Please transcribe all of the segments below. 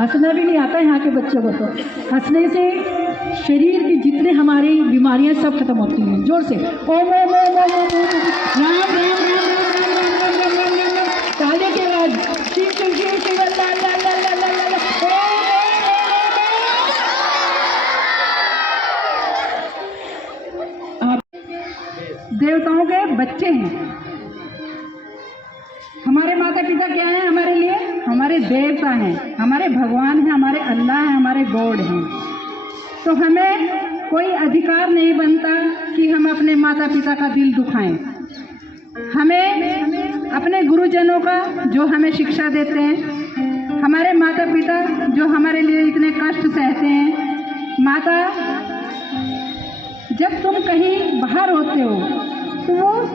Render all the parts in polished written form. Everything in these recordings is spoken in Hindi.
हंसना भी नहीं आता यहाँ के बच्चों को। तो हंसने से शरीर की जितने हमारी बीमारियां सब खत्म होती हैं। जोर से ओम ओम ओम ओम ओम ओम, राम राम राम राम राम राम राम राम राम, ताले के बाद शिव शिव शिव शिव अल्लाह अल्लाह अल्लाह अल्लाह अल्लाह, आप देवताओं के बच्चे हैं। हमारे माता पिता क्या हैं हमारे लिए? हमारे देवता हैं, हमारे भगवान हैं, हमारे अल्लाह हैं, हमारे गॉड हैं। तो हमें कोई अधिकार नहीं बनता कि हम अपने माता पिता का दिल दुखाएं। हमें अपने गुरुजनों का, जो हमें शिक्षा देते हैं, हमारे माता पिता जो हमारे लिए इतने कष्ट सहते हैं। माता, जब तुम कहीं बाहर होते हो तो वो,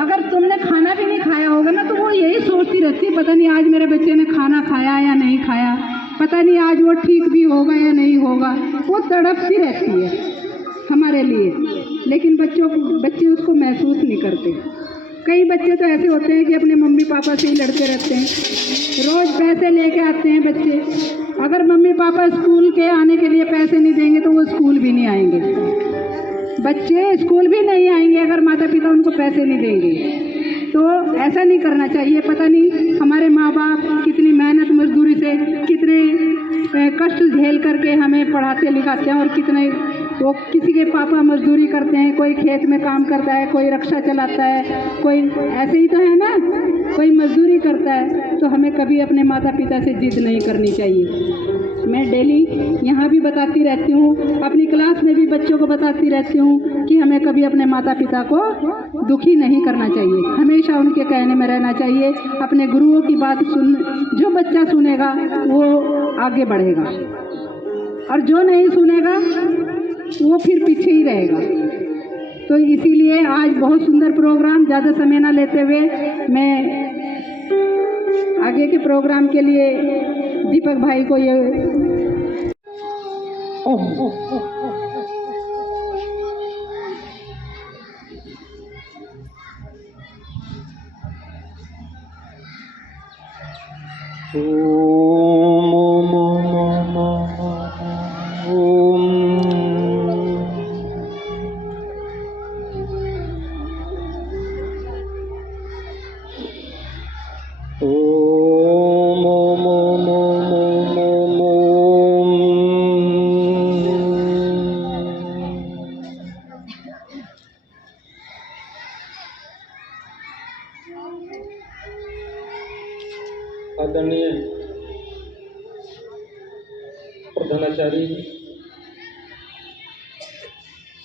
अगर तुमने खाना भी नहीं खाया होगा ना, तो वो यही सोचती रहती है, पता नहीं आज मेरे बच्चे ने खाना खाया या नहीं खाया, पता नहीं आज वो ठीक भी होगा या नहीं होगा। वो तड़पती रहती है हमारे लिए, लेकिन बच्चे उसको महसूस नहीं करते। कई बच्चे तो ऐसे होते हैं कि अपने मम्मी पापा से ही लड़ते रहते हैं। रोज़ पैसे लेके आते हैं बच्चे, अगर मम्मी पापा स्कूल के आने के लिए पैसे नहीं देंगे तो वो स्कूल भी नहीं आएंगे। बच्चे स्कूल भी नहीं आएंगे अगर माता पिता उनको पैसे नहीं देंगे। तो ऐसा नहीं करना चाहिए। पता नहीं हमारे माँ बाप कितनी मेहनत मजदूरी से, कितने कष्ट झेल करके हमें पढ़ाते लिखाते हैं, और कितने वो, किसी के पापा मजदूरी करते हैं, कोई खेत में काम करता है, कोई रिक्शा चलाता है, कोई ऐसे ही तो है ना, कोई मजदूरी करता है। तो हमें कभी अपने माता पिता से जिद नहीं करनी चाहिए। मैं डेली यहाँ भी बताती रहती हूँ, अपनी क्लास में भी बच्चों को बताती रहती हूँ कि हमें कभी अपने माता पिता को दुखी नहीं करना चाहिए, हमेशा उनके कहने में रहना चाहिए। अपने गुरुओं की बात सुन, जो बच्चा सुनेगा वो आगे बढ़ेगा, और जो नहीं सुनेगा वो फिर पीछे ही रहेगा। तो इसीलिए आज बहुत सुंदर प्रोग्राम, ज़्यादा समय ना लेते हुए मैं आगे के प्रोग्राम के लिए दीपक भाई को ये आदरणीय प्रधानाचार्य,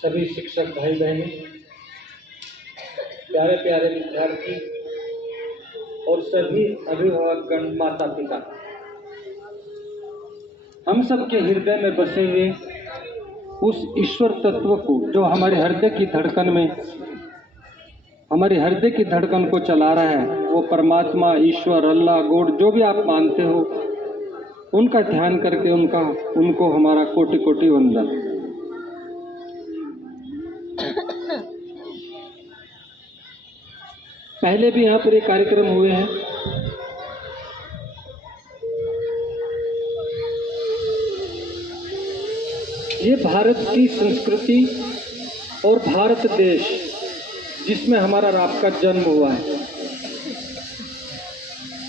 सभी शिक्षक भाई बहनें, प्यारे प्यारे विद्यार्थी और सभी अभिभावकगण, माता पिता, हम सब के हृदय में बसे हुए उस ईश्वर तत्व को, जो हमारे हृदय की धड़कन में, हमारे हृदय की धड़कन को चला रहा है, वो परमात्मा, ईश्वर, अल्लाह, गॉड, जो भी आप मानते हो, उनका ध्यान करके उनको हमारा कोटि कोटि वंदन। पहले भी यहाँ पर एक कार्यक्रम हुए हैं। ये भारत की संस्कृति और भारत देश, जिसमें हमारा आपका जन्म हुआ है,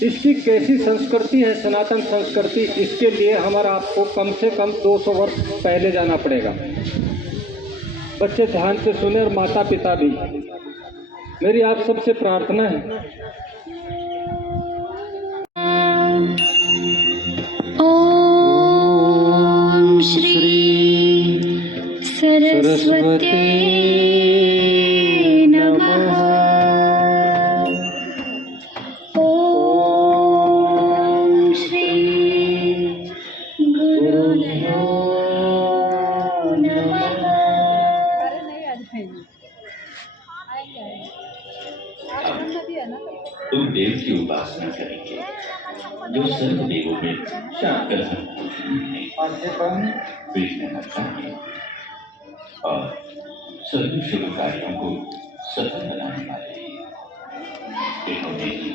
इसकी कैसी संस्कृति है, सनातन संस्कृति, इसके लिए हमारा आपको कम से कम 200 वर्ष पहले जाना पड़ेगा। बच्चे ध्यान से सुने और माता पिता भी। मेरी आप सबसे प्रार्थना है, ओम श्री सरस्वती नमः। ओम श्री गुरुभ्यो नमः। तुम देव की उपासना करेंगे जो सर्वदेवों में शाकर है, विघ्नहर्ता है और सभी शुभ कार्यों को सफल बनाने वाले। इन्होंने ही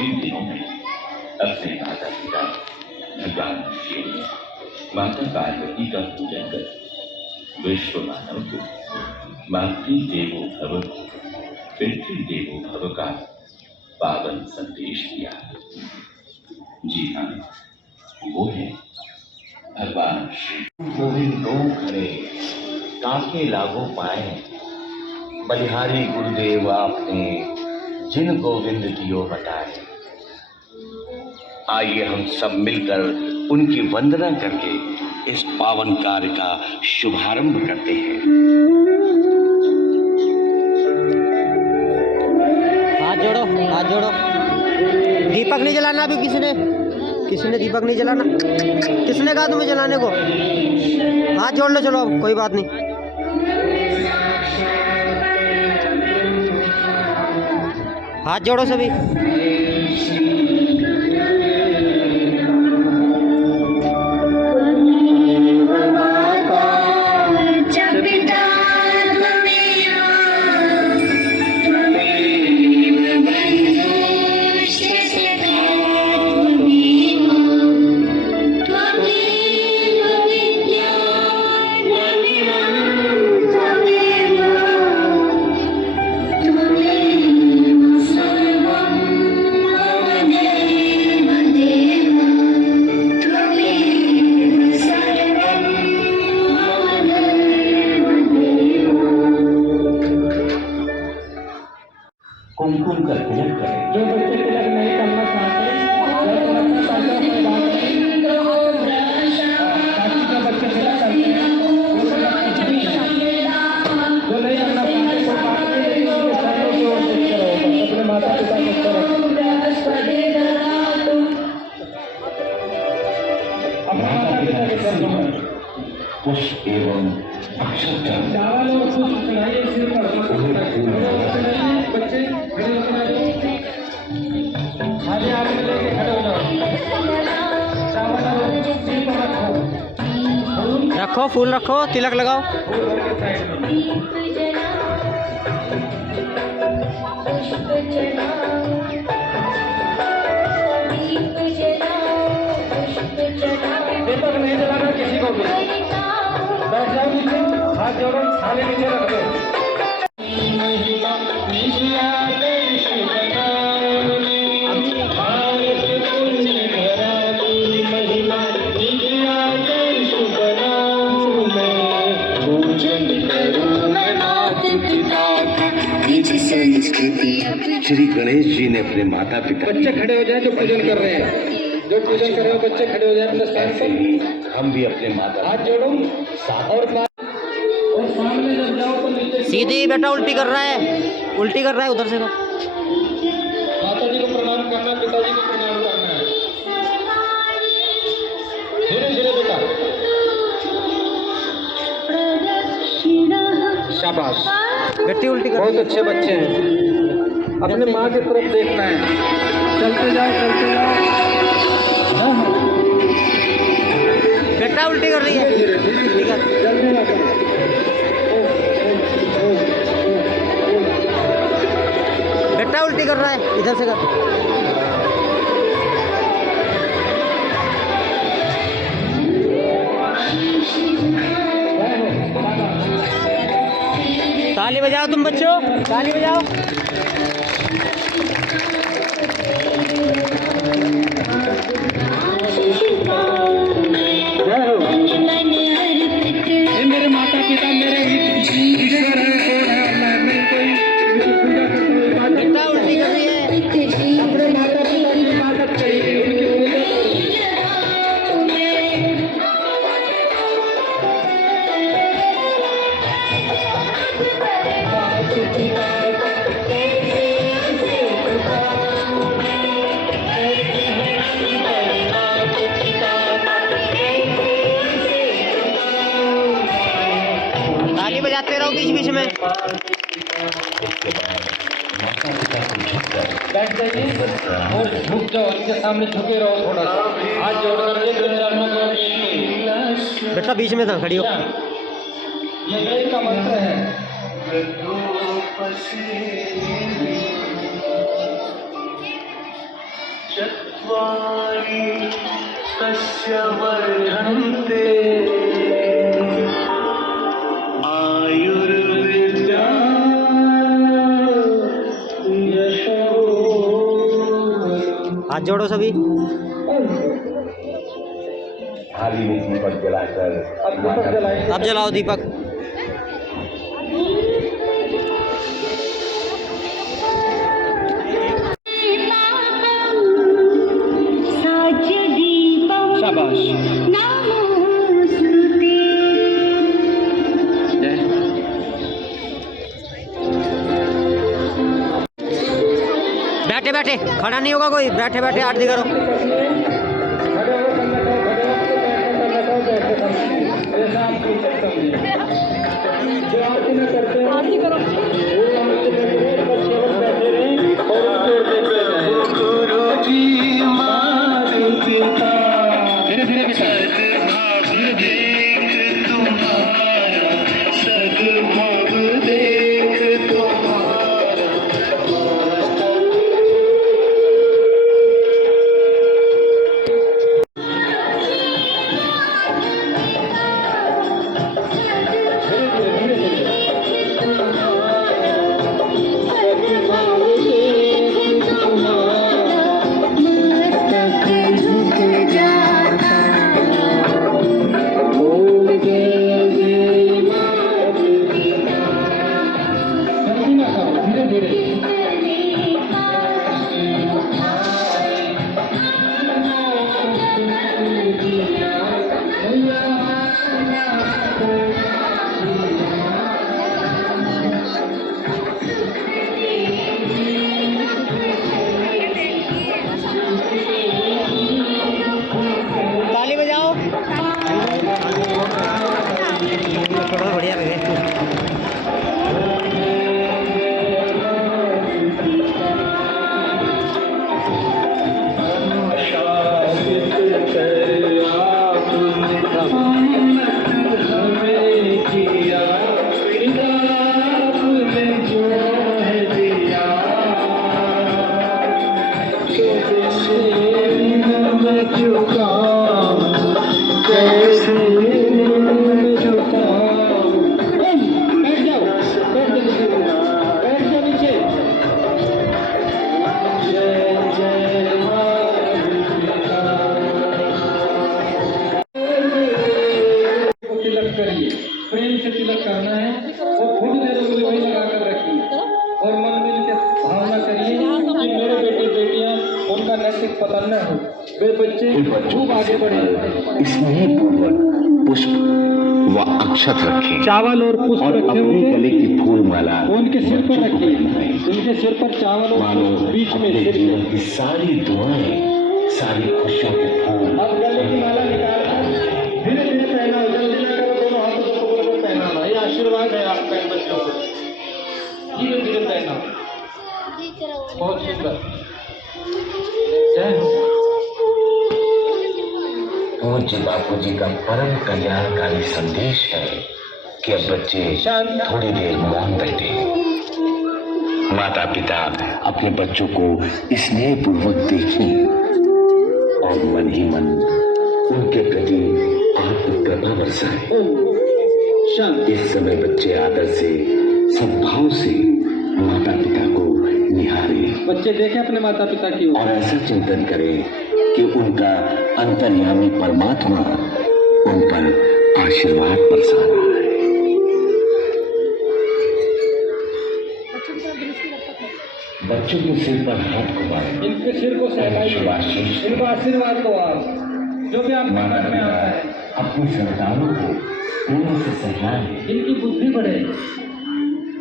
इन दिनों में अपने माता पिता भगवान शिव, माता पार्वती का पूजन कर विश्व मानव को मातृ देवो भव, पितृ देवो भव का पावन संदेश दिया। जी हाँ, वो है भगवान श्री गोविंद दो खड़े काके लागो पाए, बलिहारी गुरुदेव आपने जिन गोविंद दियो बताए। आइए हम सब मिलकर उनकी वंदना करके इस पावन कार्य का शुभारंभ करते हैं। हाथ जोड़ो, हाथ जोड़ो। दीपक नहीं जलाना अभी किसी ने दीपक नहीं जलाना। किसने कहा तुम्हें जलाने को? हाथ जोड़ लो, चलो अब कोई बात नहीं। हाथ जोड़ो सभी। कुमकुम का तिलक करें। जो बच्चे तिलक नहीं करना चाहते, जो बच्चे तिलक करते हैं, जो नहीं करना चाहते, अपने माता पिता को पुष्प एवं अक्षत चावल और पुष्प चढ़ाइए सिर पर। बच्चे खड़े होकर आगे आगे लेके खड़े हो जाओ। चावल और सिर पर रखो, फूल रखो, तिलक लगाओ। दीपक नहीं जलाना किसी को भी। बैठ जाओ नीचे, हाथ जोड़ो, थाली नीचे रख दो। श्री गणेश जी ने अपने माता पिता बच्चे खड़े हो जाए जो पूजन कर रहे हैं, जो पूजन कर रहे हो बच्चे खड़े हो जाए अपने स्थान ऐसे पर। ही हम भी अपने माता हाथ जोड़ो और सामने जब जाओ तो नीचे सीधी बेटा उल्टी कर रहा है, उल्टी कर रहा है, उधर से कर। माता जी को प्रणाम करना, पिताजी को प्रणाम करना है। धीरे धीरे बेटा। शाबाश, बेटी उल्टी कर। बहुत अच्छे बच्चे हैं। अपने माँ की तरफ देखना है। चलते जाओ, चलते जाओ। बेटा उल्टी कर रही है। उल्टी कर। जल्दी ना करो। बेटा उल्टी कर रहा है, इधर से कर। ताली बजाओ तुम बच्चों, ताली बजाओ। ये मेरे माता पिता मेरे ईश्वर है, कौन है? मैं कोई पूजा करता हूँ, इबादत बेटा उल्टी कर रही है। अपने माता पिता की इबादत करिए, उनकी पूजा करिए। ताली बजाते रहो बीच बीच में। माता पिता को झुककर बैठ जाइए और झुक जाओ, इनके सामने झुके रहो थोड़ा सा, हाथ जोड़ कर के चरणों को। बेटा बीच में था, खड़ी हो। ये वेद का मंत्र है। चत्वारि तस्य वर्धन्ते आयुर्विद्या यशो। हाथ जोड़ो सभी। थाली में दीपक जलाकर अब जलाओ दीपक। शाबाश। बैठे बैठे, खड़ा नहीं होगा कोई, बैठे बैठे आरती करो। ताली बजाओ। थोड़ा बढ़िया लगे। प्रेम से तिलक करना है और थोड़ी देर के लिए वही लगा कर रखिए और मन में के भावना करिए कि मेरे बेटे बेटियां उनका नैतिक पतन न हो, वे बच्चे खूब आगे बढ़े। स्नेहपूर्वक पुष्प व अक्षत रखें, चावल और पुष्प और रखे अपने हुए गले की फूल माला उनके सिर पर रखिए। उनके सिर पर चावल और मानो पुष्प बीच में अपने सिर जीवन की सारी दुआएं, सारी खुशियों के फूल। अब गले की माला निकालकर धीरे धीरे पहनाओ, जल्दी ना करो, दोनों हाथों को पकड़ कर पहनाना। ये आशीर्वाद है आपका इन बच्चों को, धीरे धीरे पहनाओ। बहुत सुंदर। जय हो। पूज्य बापू जी का परम कल्याणकारी संदेश है कि अब बच्चे थोड़ी देर मौन बैठे। माता पिता अपने बच्चों को स्नेहपूर्वक देखें और मन ही मन उनके प्रति आत्मकृपा बरसाएं। इस समय बच्चे आदर से, सद्भाव से माता पिता को निहारें। बच्चे देखें अपने माता पिता की ओर और ऐसा चिंतन करें कि उनका अंतर्यामी परमात्मा उन पर आशीर्वाद बरसा रहा है। बच्चों के सिर पर हाथ घुमाएं, इनके सिर को सहलाइए, इनको आशीर्वाद दो। आप जो भी आपके मन में आता है अपनी संतानों को प्रेम से सहलाएं। इनकी बुद्धि बढ़े,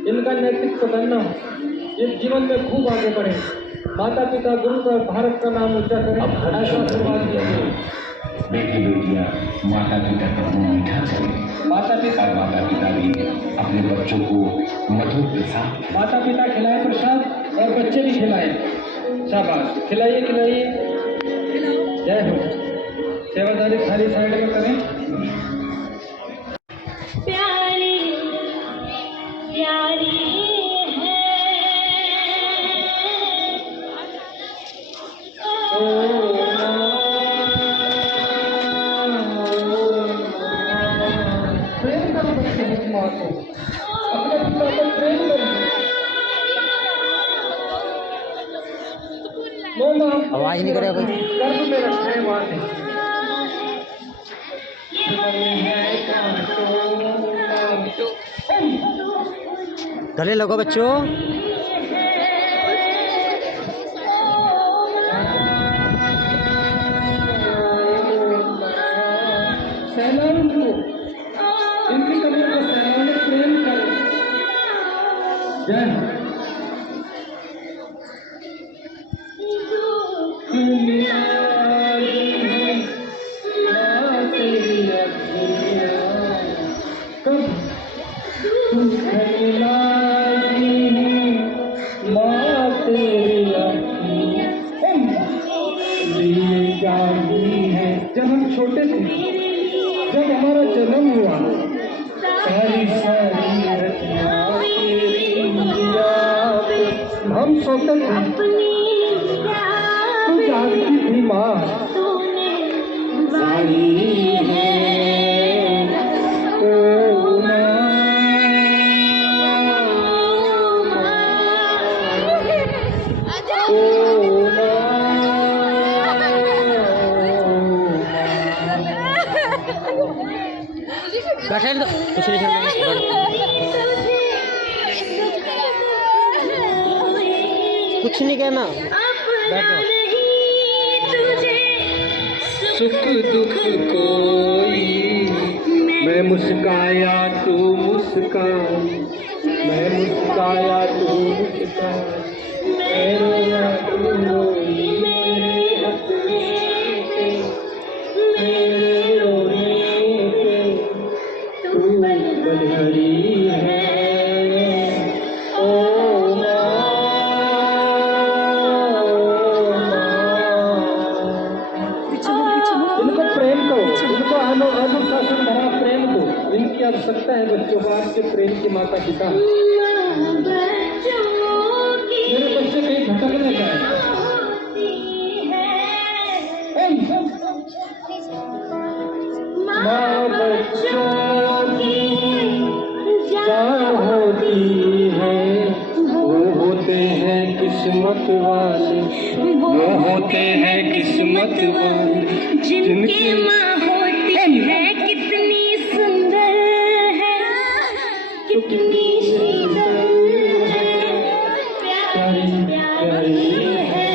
इनका नैतिक पतन न हो, ये जीवन में खूब आगे बढ़े। माता पिता गुरु का भारत का नाम ऊंचा करें। अब हर ऐसा आशीर्वाद दीजिए। बेटी बेटियां माता पिता का मुंह मीठा करें। माता पिता और माता पिता भी अपने बच्चों को मधुर प्रसाद। माता पिता खिलाए प्रसाद और बच्चे भी खिलाए। शाबाश, खिलाइए खिलाइए। जय हो। सेवादारी थाली साइड में करें। प्यारी प्यारी है नो माँ, आवाज नहीं करेगा कोई। गर्भ में रखे हैं माँ ने। गले लगो बच्चों। सहलाओ उनको, इनकी कमर को सहलाओ, प्रेम करो। जय जब हम छोटे थे, जब हमारा जन्म हुआ, सारी सारी रतियाँ तेरी याद, हम सोते थे तू जागती थी माँ। सारी है ओ माँ, ओ बैठे तो कुछ नहीं चल कुछ नहीं कहना, बैठो। सुख दुख कोई, मैं मुस्काया तू मुस्का, मैं मुस्काया तू मुस्का, मेरे तू रोई, मेरे हंसने पे, मेरे रोने पे तू बलहरी है। ओ माँ, इनको प्रेम करो, इनको अनुशासन भरा प्रेम दो। इनकी आवश्यकता है बच्चों को आपके प्रेम की माता पिता। मेरे बच्चे कहीं भटक न जाए। माँ बच्चों की जान होती है, वो होते हैं किस्मत वाले, वो होते हैं किस्मत वाले, जिनकी माँ होती है कितनी सुंदर है, कितनी सुंदर है, प्यारी प्यारी है।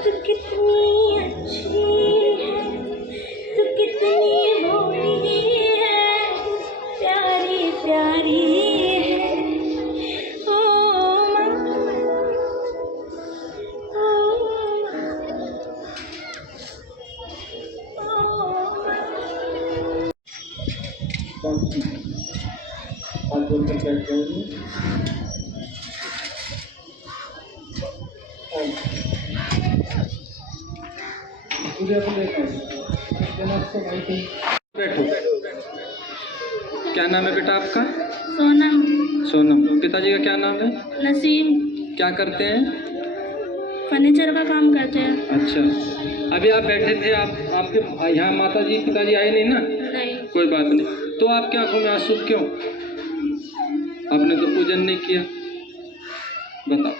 तू कितनी अच्छी है, तू कितनी भोली है, प्यारी प्यारी है। ओ माँ, हाथ जोड़कर बैठ जाइए। बैठो। क्या नाम है बेटा आपका? सोनम। सोनम। पिताजी का क्या नाम है? नसीम। क्या करते हैं? फर्नीचर का काम करते हैं। अच्छा, अभी आप बैठे थे, आपके यहाँ माता जी पिताजी आए नहीं ना? नहीं। कोई बात नहीं। तो आपके आंखों में आंसू क्यों? आपने तो पूजन नहीं किया, बताओ।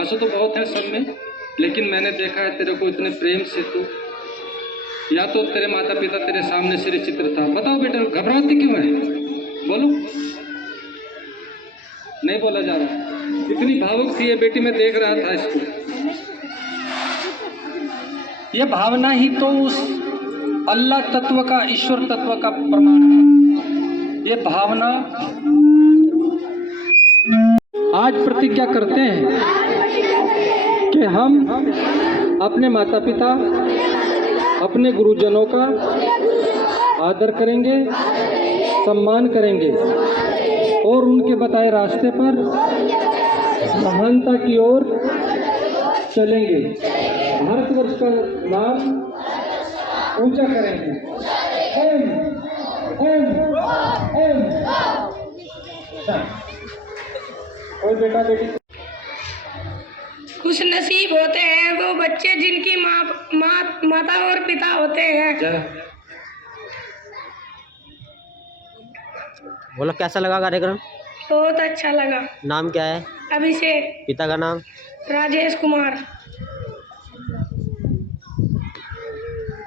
आंसू तो बहुत है सब में, लेकिन मैंने देखा है तेरे को इतने प्रेम से, तू या तो तेरे माता पिता तेरे सामने श्री चित्र था। बताओ बेटा, घबराती क्यों है? बोलो। नहीं बोला जा रहा। इतनी भावुक थी ये बेटी, मैं देख रहा था इसको। ये भावना ही तो उस अल्लाह तत्व का, ईश्वर तत्व का प्रमाण है। ये भावना आज प्रतिज्ञा करते हैं कि हम अपने माता पिता, अपने गुरुजनों का आदर करेंगे, सम्मान करेंगे और उनके बताए रास्ते पर महानता की ओर चलेंगे। भारतवर्ष का नाम ऊंचा करेंगे। ओम ओम ओम। और बेटा बेटी खुश नसीब होते हैं वो बच्चे जिनकी माता और पिता होते हैं। बोलो कैसा लगा कार्यक्रम? बहुत अच्छा लगा। नाम क्या है? अभिषेक। पिता का नाम? राजेश कुमार।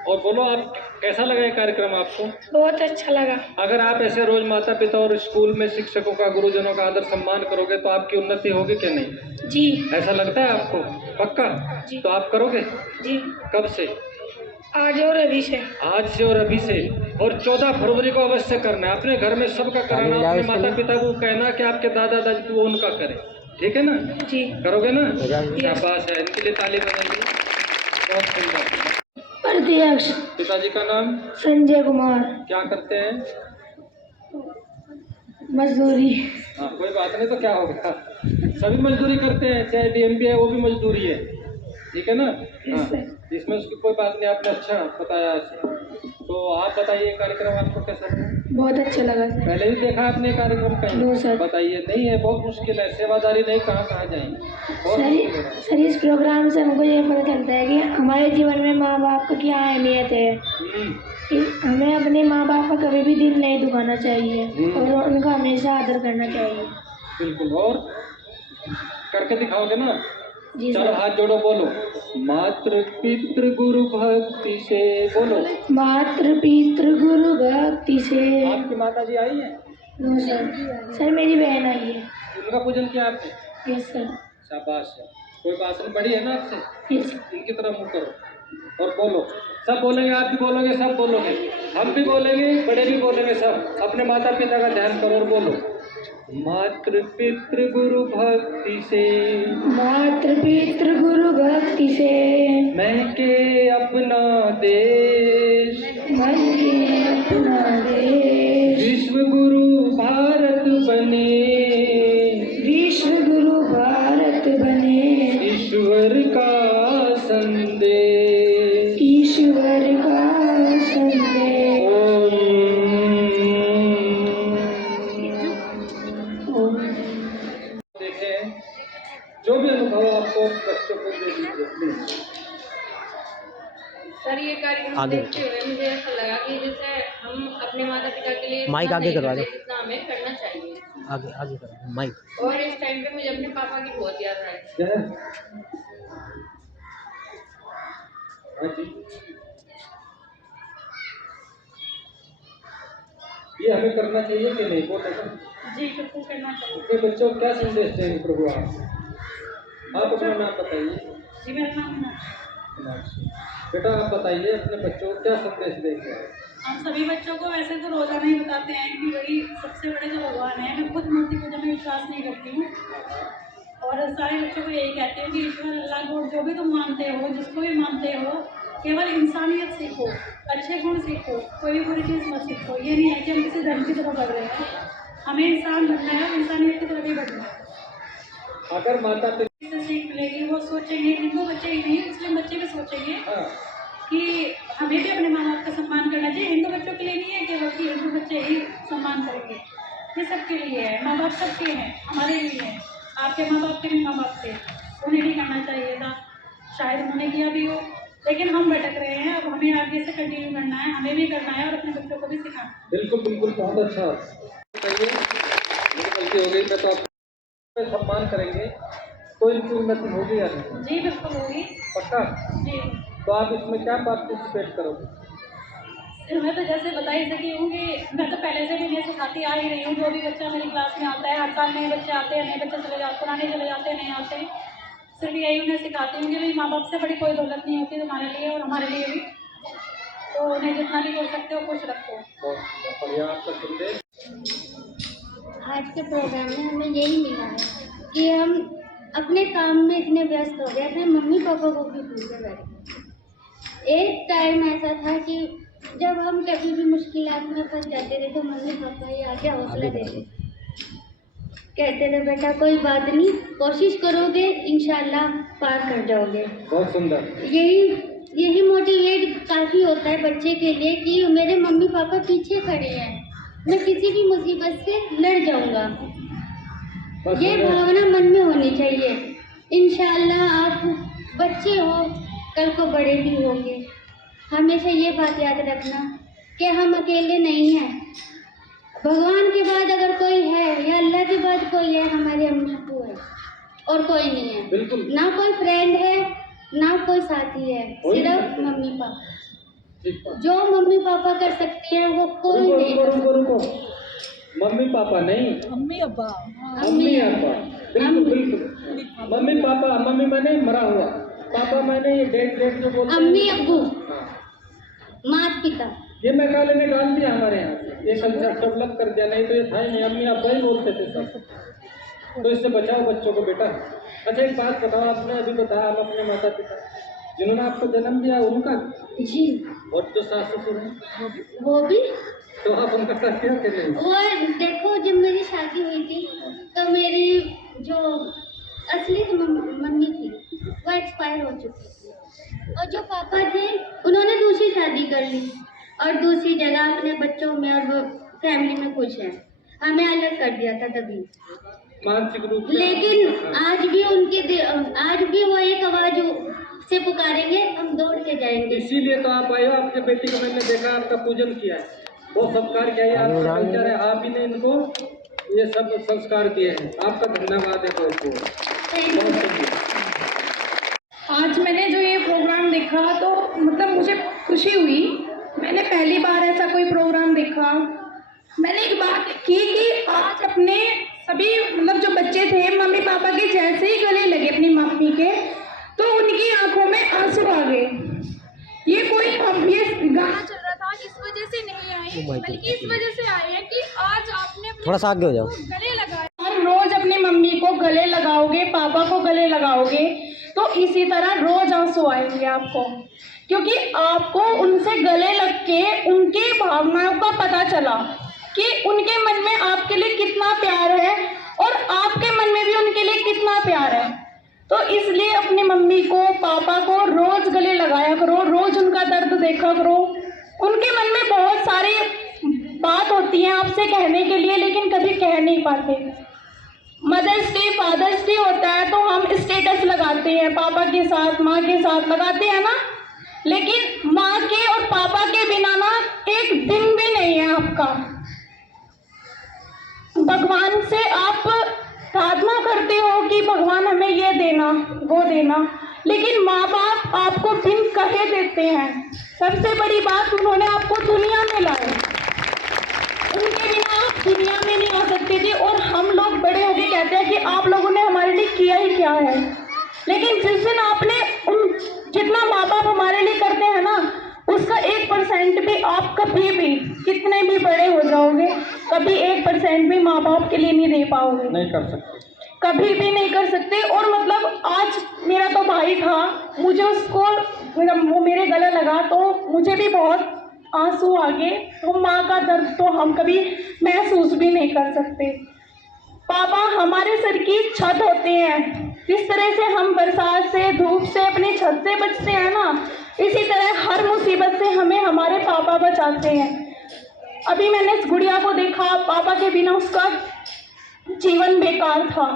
और बोलो आप, कैसा लगा ये कार्यक्रम आपको? बहुत अच्छा लगा। अगर आप ऐसे रोज माता पिता और स्कूल में शिक्षकों का, गुरुजनों का आदर सम्मान करोगे तो आपकी उन्नति होगी कि नहीं? जी। ऐसा लगता है आपको? पक्का? जी। तो आप करोगे? जी। कब से? आज और अभी से। आज से और अभी से। और 14 फरवरी को अवश्य करना है। अपने घर में सबका कराना, अपने माता पिता को कहना कि आपके दादा दादी वो उनका करें। ठीक है ना? जी। करोगे ना? शाबाश है, इनके लिए ताली बजाएंगे। बहुत सुंदर। प्रत्यक्ष। पिताजी का नाम? संजय कुमार। क्या करते हैं? मजदूरी। हाँ, कोई बात नहीं, तो क्या होगा, सभी मजदूरी करते हैं, चाहे डीएमपी है वो भी मजदूरी है। ठीक है ना? हाँ, इसमें उसकी कोई बात नहीं, आपने अच्छा बताया। तो आप बताइए कार्यक्रम आपको कैसा लगा? बहुत अच्छा लगा सर। पहले भी देखा आपने कार्यक्रम कहीं? No sir. बताइए। नहीं है, बहुत मुश्किल है, सेवादारी नहीं कहाँ जाएंगे, बहुत मुश्किल है। सर इस प्रोग्राम से हमको ये पता चलता है कि हमारे जीवन में माँ बाप की क्या अहमियत है। हमें अपने माँ बाप का कभी भी दिल नहीं दुखाना चाहिए और उनका हमेशा आदर करना चाहिए। बिल्कुल। और करके दिखाओगे ना? जी चलो सर। हाथ जोड़ो, बोलो मातृ पितृ गुरु भक्ति से। बोलो मातृ पितृ गुरु भक्ति से। आपकी माता जी आई है? No sir. सर मेरी बहन आई है। उनका पूजन किया आपने? Yes sir. शाबाश है। कोई बात नहीं, बड़ी है ना आपसे? यस। इनकी तरफ मुँह करो और बोलो। सब बोलेंगे, आप भी बोलोगे, सब बोलोगे, हम भी बोलेंगे, बड़े भी बोलेंगे, सब अपने माता पिता का ध्यान करो और बोलो मातृ पितृ गुरु भक्ति से। मातृ पितृ गुरु भक्ति से। मैं के अपना देश, मन के अपना देश। विश्व गुरु भारत बने, विश्व गुरु भारत बने। ईश्वर का संदेश, ईश्वर का संदेश। देखें, जो भी अनुभव आपको बच्चों को दे दीजिए प्लीज। सर ये कार्यक्रम आगे। देखते हुए मुझे ऐसा लगा कि जैसे हम अपने माता पिता के लिए माइक जितना आगे नहीं करवा दो। करते, जितना हमें करना चाहिए। आगे आगे करो माइक। और इस टाइम पे मुझे अपने पापा की बहुत याद आई। क्या है? हाँ जी। ये हमें करना चाहिए कि नहीं, बोलो ना। जी बिल्कुल करना चाहिए। अपने बच्चों को क्या संदेश देंगे प्रभु आप अपना नाम बताइए। जी मेरा नाम मीनाक्षी। बेटा आप बताइए अपने बच्चों को क्या संदेश देंगे? हम सभी बच्चों को वैसे तो रोजाना ही बताते हैं कि वही सबसे बड़े जो भगवान है। मैं खुद मूर्ति पूजा में विश्वास नहीं करती हूँ और सारे बच्चों को यही कहती हूँ कि ईश्वर अल्लाह को जो भी तुम मानते हो, जिसको भी मानते हो, केवल इंसानियत सीखो, अच्छे गुण सीखो, कोई बुरी चीज़ मत सीखो। ये नहीं है कि हम किसी धर्म की तरफ बढ़ रहे हैं, हमें इंसान बनना है और इंसानियत की तरफ ही बढ़ना है। अगर माता पिता इससे सीख मिलेगी, वो सोचेंगे, हिंदू बच्चे ही नहीं मुस्लिम बच्चे भी सोचेंगे कि हमें भी अपने माँ बाप का सम्मान करना चाहिए। हिंदू बच्चों के लिए नहीं है केवल कि हिंदू बच्चे ही सम्मान करेंगे, ये सबके लिए है। माँ बाप सबके हैं, हमारे लिए हैं, आपके माँ बाप के भी माँ बाप थे, उन्हें भी करना चाहिए था, शायद उन्होंने किया भी हो, लेकिन हम भटक रहे हैं। अब हमें आगे से कंटिन्यू करना है, हमें भी करना है और अपने बच्चों को भी सिखाना है। बिल्कुल बिल्कुल, बहुत अच्छा। बताइए, मेरी गलती हो गई, मैं तो आपको सम्मान करेंगे तो इनकी उन्नति होगी या नहीं? जी बिल्कुल होगी। पक्का? जी। तो आप इसमें क्या पार्टिसिपेट करोगे? मैं तो जैसे बता ही सकी हूँ कि मैं तो पहले से भी इन्हें सिखाती आ ही रही हूँ। जो भी बच्चा मेरी क्लास में आता है, हर साल नए बच्चे आते हैं, नए बच्चे चले जाते, पुराने चले जाते हैं, नए आते हैं, सिर्फ यही उन्हें सिखाती हूँ कि भाई माँ बाप से बड़ी कोई दौलत नहीं होती तुम्हारे लिए और हमारे लिए भी, तो उन्हें जितना भी कर सकते हो खुश रखो। बहुत बढ़िया आपका संदेश। आज के प्रोग्राम में हमें यही मिला है कि हम अपने काम में इतने व्यस्त हो गए, अपने मम्मी पापा को भी भूल के बैठे। एक टाइम ऐसा था कि जब हम कभी भी मुश्किलात में फंस जाते थे तो मम्मी पापा ही आके हौसला देते, कहते थे बेटा कोई बात नहीं, कोशिश करोगे इंशाल्लाह पार कर जाओगे। बहुत सुंदर। यही मोटिवेट काफ़ी होता है बच्चे के लिए कि मेरे मम्मी पापा पीछे खड़े हैं, मैं किसी भी मुसीबत से लड़ जाऊंगा। ये भावना मन में होनी चाहिए। इंशाल्लाह आप बच्चे हो, कल को बड़े भी होंगे। हमेशा ये बात याद रखना कि हम अकेले नहीं हैं। भगवान के बाद अगर कोई है या अल्लाह के बाद कोई है, हमारे अम्मी अब्बू है और कोई नहीं है। बिल्कुल। ना कोई फ्रेंड है, ना कोई साथी है, सिर्फ मम्मी पापा। जो मम्मी पापा कर सकते हैं वो कोई नहीं कर सकता। रुको। मम्मी पापा नहीं, अम्मी अब्बा। Mummy papa. बिल्कुल। मम्मी पापा, मम्मी माने मरा हुआ, पापा माने ये डेट जो बोलते हैं। अम्मी अब्बू, माता पिता। ये मैकाले ने डाल दिया हमारे यहाँ से, ये कंसेप्ट डेवलप कर दिया, नहीं तो ये था ही नहीं, अम्मी अब्बा ही बोलते थे सब। तो इससे बचाओ बच्चों को बेटा। अच्छा एक बात बताओ, आपने अभी बताया हम अपने माता पिता जिन्होंने आपको जन्म दिया उनका जी, और जो सास ससुर हैं वो भी। तो आप उनका साथ क्या कर रहे हो? वो देखो, जब मेरी शादी हुई थी तो मेरी जो असली मम्मी थी वो एक्सपायर हो चुकी थी, और जो पापा थे उन्होंने दूसरी शादी कर ली और दूसरी जगह अपने बच्चों में और फैमिली में खुश हैं। हमें अलग कर दिया था तभी। मानसिक रूप से। लेकिन आज भी वो एक आवाज से पुकारेंगे, हम दौड़ के जाएंगे। इसीलिए तो आप आए हो, आपके बेटी को मैंने देखा, आपका पूजन किया है, वो संस्कार किया है, आपका कल्चर है, आप ही ने इनको ये सब संस्कार दिए हैं। आपका धन्यवाद है बहुत बहुत। आज मैंने जो ये प्रोग्राम देखा तो मतलब मुझे खुशी हुई। मैंने पहली बार ऐसा कोई प्रोग्राम देखा। मैंने एक बात की कि आज अपने सभी मतलब जो बच्चे थे मम्मी पापा के जैसे ही गले लगे अपनी मम्मी के, तो उनकी आंखों में आंसू आ गए। ये कोई ऑब्वियस गाना चल रहा था, इस वजह से नहीं आए, बल्कि इस वजह से आए हैं कि आज आपने थोड़ा सा आगे हो जाओ। गले लगाए और रोज अपनी मम्मी को गले लगाओगे, पापा को गले लगाओगे, तो इसी तरह रोज आंसू आएंगे आपको, क्योंकि आपको उनसे गले लग के उनकी भावनाओं का पता चला कि उनके मन में आपके लिए कितना प्यार है और आपके मन में भी उनके लिए कितना प्यार है। तो इसलिए अपनी मम्मी को पापा को रोज गले लगाया करो, रोज उनका दर्द देखा करो। उनके मन में बहुत सारी बात होती है आपसे कहने के लिए, लेकिन कभी कह नहीं पाते। मदर्स डे, फादर्स डे होता है तो हम स्टेटस लगाते हैं, पापा के साथ माँ के साथ लगाते हैं ना, लेकिन माँ के और पापा के बिना ना एक दिन भी नहीं है आपका। भगवान से आप प्रार्थना करते हो कि भगवान हमें ये देना वो देना, लेकिन माँ बाप आपको बिन कहे देते हैं। सबसे बड़ी बात, उन्होंने आपको दुनिया में लाया, उनके बिना आप दुनिया में नहीं आ सकते थे। और हम लोग बड़े होके कहते हैं कि आप लोगों ने हमारे लिए किया ही क्या है, लेकिन जिस दिन आपने जितना माँ बाप हमारे लिए करते हैं ना, उसका 1% भी आप कभी भी कितने भी बड़े हो जाओगे, कभी 1% भी माँ बाप के लिए नहीं दे पाओगे, नहीं कर सकते, कभी भी नहीं कर सकते। और मतलब आज मेरा तो भाई था, मुझे उसको वो मेरे गले लगा तो मुझे भी बहुत आंसू आ गए। तो माँ का दर्द तो हम कभी महसूस भी नहीं कर सकते। पापा हमारे सर की छत होते हैं। जिस तरह से हम बरसात से, धूप से, अपनी छत से बचते हैं ना, इसी तरह हर मुसीबत से हमें हमारे पापा बचाते हैं। अभी मैंने इस गुड़िया को देखा, पापा के बिना उसका जीवन बेकार था,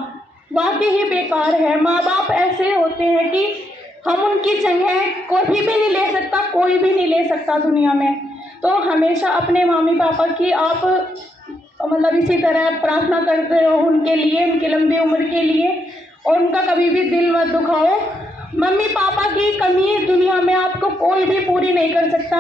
वाकई ही बेकार है। माँ बाप ऐसे होते हैं कि हम उनकी जगह कोई भी नहीं ले सकता, कोई भी नहीं ले सकता दुनिया में। तो हमेशा अपने मम्मी पापा की आप मतलब इसी तरह प्रार्थना करते रहो उनके लिए, उनकी लंबी उम्र के लिए, और उनका कभी भी दिल मत दुखाओ। मम्मी पापा की कमी दुनिया में आपको कोई भी पूरी नहीं कर सकता।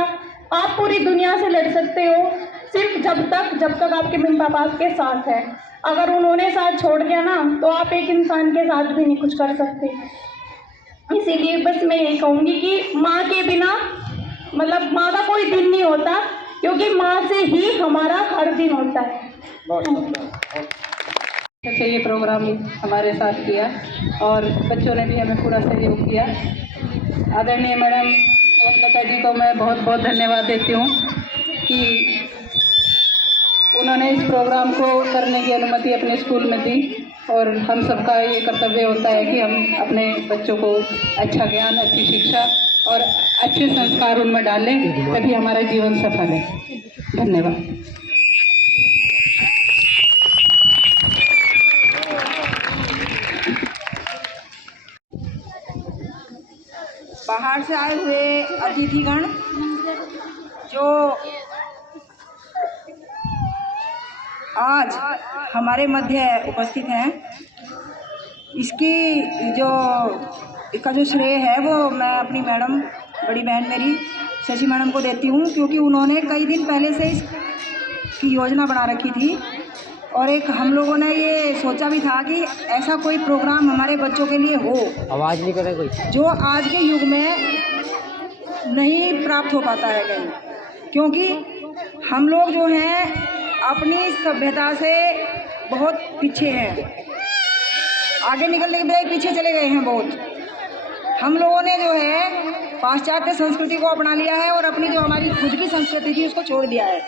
आप पूरी दुनिया से लड़ सकते हो सिर्फ जब तक आपके मम्मी पापा आपके साथ है। अगर उन्होंने साथ छोड़ दिया ना, तो आप एक इंसान के साथ भी नहीं कुछ कर सकते। इसीलिए बस मैं यही कहूँगी कि माँ के बिना मतलब माँ का कोई दिन नहीं होता, क्योंकि माँ से ही हमारा हर दिन होता है। अच्छा, ये प्रोग्राम हमारे साथ किया और बच्चों ने भी हमें पूरा सहयोग किया। आदरणीय मैडम ओमलता जी को मैं बहुत बहुत धन्यवाद देती हूँ कि उन्होंने इस प्रोग्राम को करने की अनुमति अपने स्कूल में दी। और हम सबका ये कर्तव्य होता है कि हम अपने बच्चों को अच्छा ज्ञान, अच्छी शिक्षा और अच्छे संस्कार उनमें डालें, तभी हमारा जीवन सफल है। धन्यवाद। बाहर से आए हुए अतिथिगण जो आज हमारे मध्य उपस्थित हैं, इसका जो श्रेय है वो मैं अपनी मैडम, बड़ी बहन मेरी शशि मैडम को देती हूँ, क्योंकि उन्होंने कई दिन पहले से इसकी योजना बना रखी थी और एक हम लोगों ने ये सोचा भी था कि ऐसा कोई प्रोग्राम हमारे बच्चों के लिए हो, आवाज़ नहीं करे कोई, जो आज के युग में नहीं प्राप्त हो पाता है कहीं, क्योंकि हम लोग जो हैं अपनी सभ्यता से बहुत पीछे हैं, आगे निकलने के बजाय पीछे चले गए हैं बहुत। हम लोगों ने जो है पाश्चात्य संस्कृति को अपना लिया है और अपनी जो हमारी खुद की संस्कृति थी उसको छोड़ दिया है।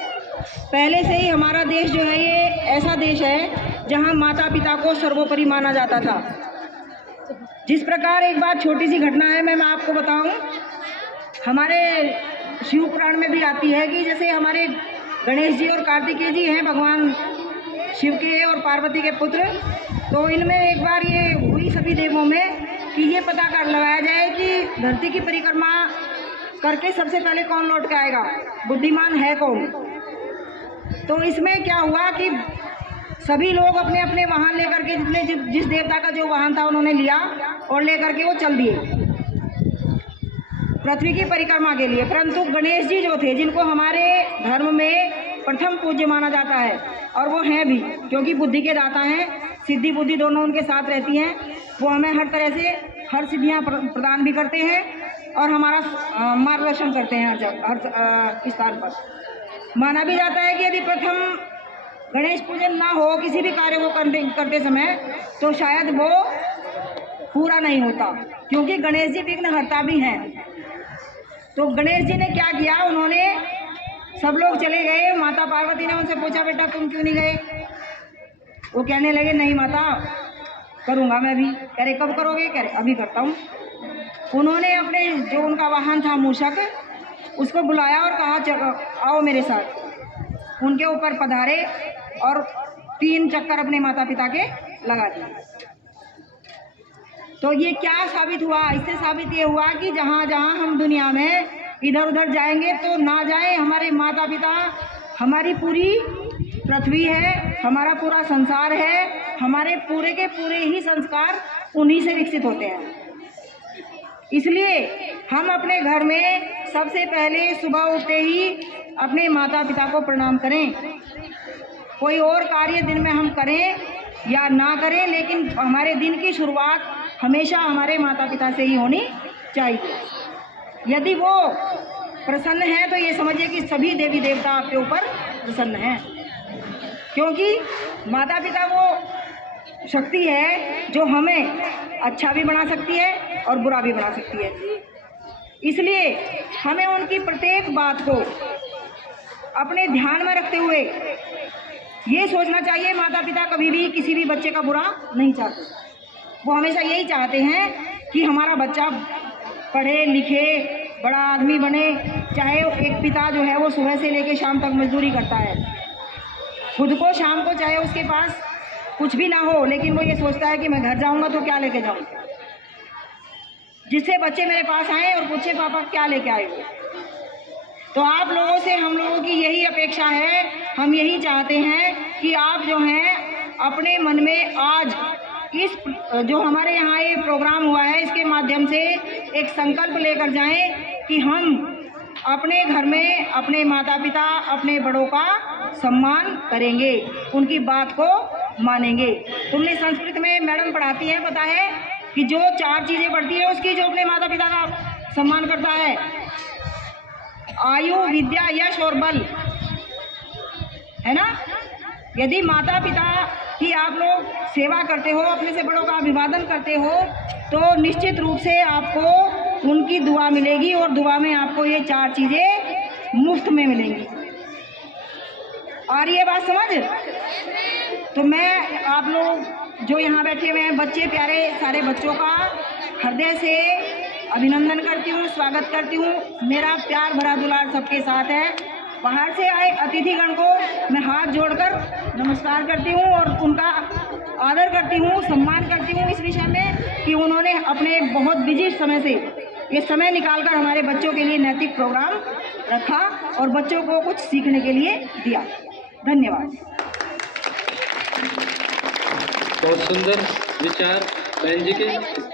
पहले से ही हमारा देश जो है ये ऐसा देश है जहां माता पिता को सर्वोपरि माना जाता था। जिस प्रकार एक बात छोटी सी घटना है मैं आपको बताऊं, हमारे शिव पुराण में भी आती है कि जैसे हमारे गणेश जी और कार्तिकेय जी हैं भगवान शिव के और पार्वती के पुत्र, तो इनमें एक बार ये हुई सभी देवों में कि ये पता कर लगाया जाए कि धरती की परिक्रमा करके सबसे पहले कौन लौट के आएगा, बुद्धिमान है कौन। तो इसमें क्या हुआ कि सभी लोग अपने अपने वाहन लेकर के जिस देवता का जो वाहन था उन्होंने लिया और लेकर के वो चल दिए पृथ्वी की परिक्रमा के लिए। परंतु गणेश जी जो थे, जिनको हमारे धर्म में प्रथम पूज्य माना जाता है और वो हैं भी, क्योंकि बुद्धि के दाता हैं, सिद्धि बुद्धि दोनों उनके साथ रहती हैं, वो हमें हर तरह से हर सिद्धियां प्रदान भी करते हैं और हमारा मार्गदर्शन करते हैं हर स्थान पर। माना भी जाता है कि यदि प्रथम गणेश पूजन ना हो किसी भी कार्य को करते समय तो शायद वो पूरा नहीं होता, क्योंकि गणेश जी विघ्नहर्ता भी हैं। तो गणेश जी ने क्या किया, उन्होंने सब लोग चले गए, माता पार्वती ने उनसे पूछा बेटा तुम क्यों नहीं गए। वो कहने लगे नहीं माता करूँगा मैं भी। कह रहे कब करोगे, कह रहे अभी करता हूँ। उन्होंने अपने जो उनका वाहन था मूषक, उसको बुलाया और कहा चलो आओ मेरे साथ। उनके ऊपर पधारे और 3 चक्कर अपने माता पिता के लगा दिए। तो ये क्या साबित हुआ, इससे साबित ये हुआ कि जहाँ जहाँ हम दुनिया में इधर उधर जाएंगे तो ना जाएं, हमारे माता पिता हमारी पूरी पृथ्वी है, हमारा पूरा संसार है, हमारे पूरे के पूरे ही संस्कार उन्हीं से विकसित होते हैं। इसलिए हम अपने घर में सबसे पहले सुबह उठते ही अपने माता पिता को प्रणाम करें। कोई और कार्य दिन में हम करें या ना करें, लेकिन हमारे दिन की शुरुआत हमेशा हमारे माता पिता से ही होनी चाहिए। यदि वो प्रसन्न है तो ये समझिए कि सभी देवी देवता आपके ऊपर प्रसन्न हैं, क्योंकि माता पिता वो शक्ति है जो हमें अच्छा भी बना सकती है और बुरा भी बना सकती है। इसलिए हमें उनकी प्रत्येक बात को अपने ध्यान में रखते हुए ये सोचना चाहिए, माता पिता कभी भी किसी भी बच्चे का बुरा नहीं चाहते। वो हमेशा यही चाहते हैं कि हमारा बच्चा पढ़े लिखे बड़ा आदमी बने। चाहे एक पिता जो है वो सुबह से लेकर शाम तक मजदूरी करता है, खुद को शाम को चाहे उसके पास कुछ भी ना हो, लेकिन वो ये सोचता है कि मैं घर जाऊंगा तो क्या लेके जाऊं, जिससे बच्चे मेरे पास आए और पूछे पापा क्या लेके आए हो। तो आप लोगों से हम लोगों की यही अपेक्षा है, हम यही चाहते हैं कि आप जो हैं अपने मन में आज इस जो हमारे यहाँ ये प्रोग्राम हुआ है इसके माध्यम से एक संकल्प लेकर जाएं कि हम अपने घर में अपने माता पिता अपने बड़ों का सम्मान करेंगे, उनकी बात को मानेंगे। तुमने संस्कृत में मैडम पढ़ाती हैं, पता है कि जो 4 चीज़ें पढ़ती है उसकी जो अपने माता पिता का सम्मान करता है, आयु विद्या यश और बल, है ना। यदि माता पिता की आप लोग सेवा करते हो, अपने से बड़ों का अभिवादन करते हो, तो निश्चित रूप से आपको उनकी दुआ मिलेगी और दुआ में आपको ये 4 चीज़ें मुफ्त में मिलेंगी। और ये बात समझ, तो मैं आप लोग जो यहाँ बैठे हुए हैं बच्चे, प्यारे सारे बच्चों का हृदय से अभिनंदन करती हूँ, स्वागत करती हूँ। मेरा प्यार भरा दुलार सबके साथ है। बाहर से आए अतिथिगण को मैं हाथ जोड़कर नमस्कार करती हूँ और उनका आदर करती हूँ, सम्मान करती हूँ इस विषय में कि उन्होंने अपने बहुत बिजी समय से ये समय निकालकर हमारे बच्चों के लिए नैतिक प्रोग्राम रखा और बच्चों को कुछ सीखने के लिए दिया। धन्यवाद। बहुत सुंदर विचार बहन जी के।